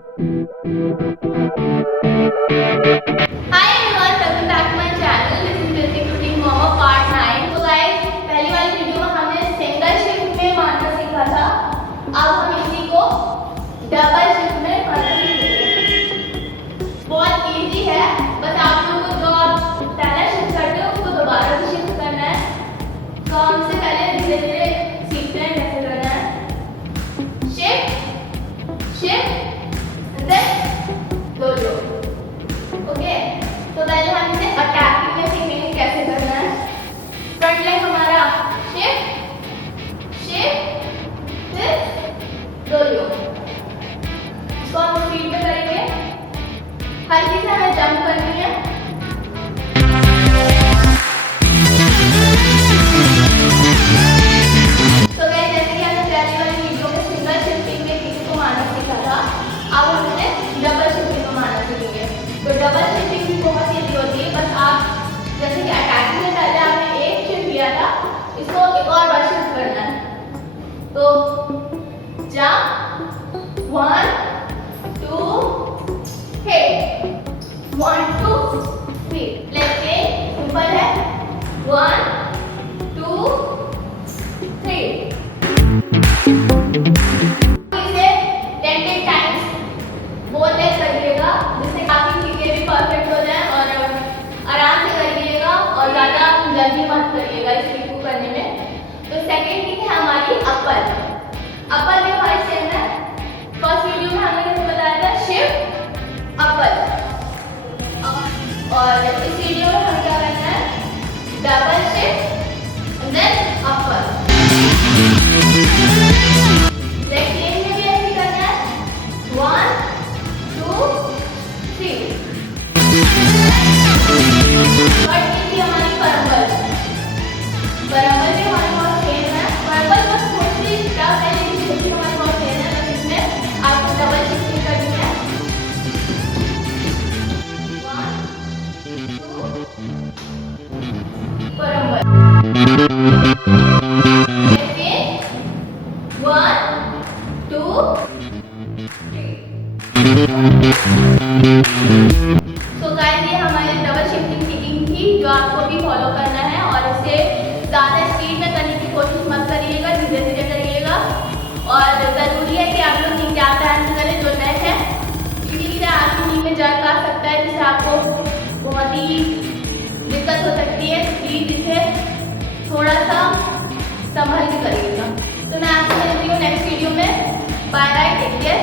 Hi everyone, welcome back to my channel. This is Basic Routine Mama Part 9. तो guys, पहली वाली video में हमने सिंगल शिफ्ट में मारना सीखा था. अब हम इसी को डबल शिफ्ट में मारना सीखेंगे. बहुत इजी है, बस आप लोगों को जो आप पहला शिफ्ट करते हो उसको दोबारा से शिफ्ट करना है. तो हमसे पहले धीरे धीरे सीखते हैं कैसे करना है. Shift shift then dojo. Okay, तो पहले हम इसे अटैकिंग में सीखेंगे कैसे करना है. फ्रंट लेग हमारा शिफ्ट शिफ्ट फिर डोजो. इसको हम स्पीड में करेंगे. हल्की से हमें जंप करनी है. तो गाइस, जैसे कि हमने पहली वाली वीडियो में सिंगल शिफ्टिंग में किसी को मारना सीखा था, अब हम इसे डबल शिफ्टिंग में मारना सीखेंगे. तो डबल शिफ्टिंग भी बहुत ईजी होती है. बस आप जैसे कि अटैकिंग में पहले आपने एक शिफ्ट लिया था, इसको एक और बार शिफ्ट करना है. तो jump 1 2 hit 1 2 3. Let's say simple है. 1 2 3. इसे 10 टाइम्स बोथ लेग करिएगा, जिससे काफी चीजें भी परफेक्ट हो जाए. और आराम से करिएगा और ज्यादा जल्दी मत करिएगा इस ट्रिक को करने में. तो सेकंड ट्रिक है हमारी अपर. अपर में हमारी सेम है. फर्स्ट वीडियो में हमने कैसे बताया था, शिफ्ट अपर. और इस वीडियो में हमें क्या करना है, डबल शिफ्ट देन अपर. लेग में भी ऐसे करना है. 1 2 3. और ये हमारी परंबल. परंबल भी हमारे बहुत सेम है. परंबल बस थोड़ी सी टफ है, लेकिन शिफ्ट हमारी बहुत सेम है. बस इसमें आपको डबल शिफ्टिंग करनी है. 1 2 परंबल. देखिए 1 2 3. तो गाइस, ये हमारी डबल शिफ्टिंग टीचिंग थी जो आपको भी फॉलो करना है. और इसे ज़्यादा स्पीड में करने की कोशिश मत करिएगा, धीरे धीरे करिएगा. और ज़रूरी है कि आप लोग नी गैप हैंड करें जो नेक है, क्योंकि इससे आपकी नी में जर्क आ सकता है, जिससे आपको बहुत ही दिक्कत हो सकती है. प्लीज़ इसे थोड़ा सा संभल के करिएगा. तो मैं आपसे मिलती हूँ नेक्स्ट वीडियो में. Bye bye, take care.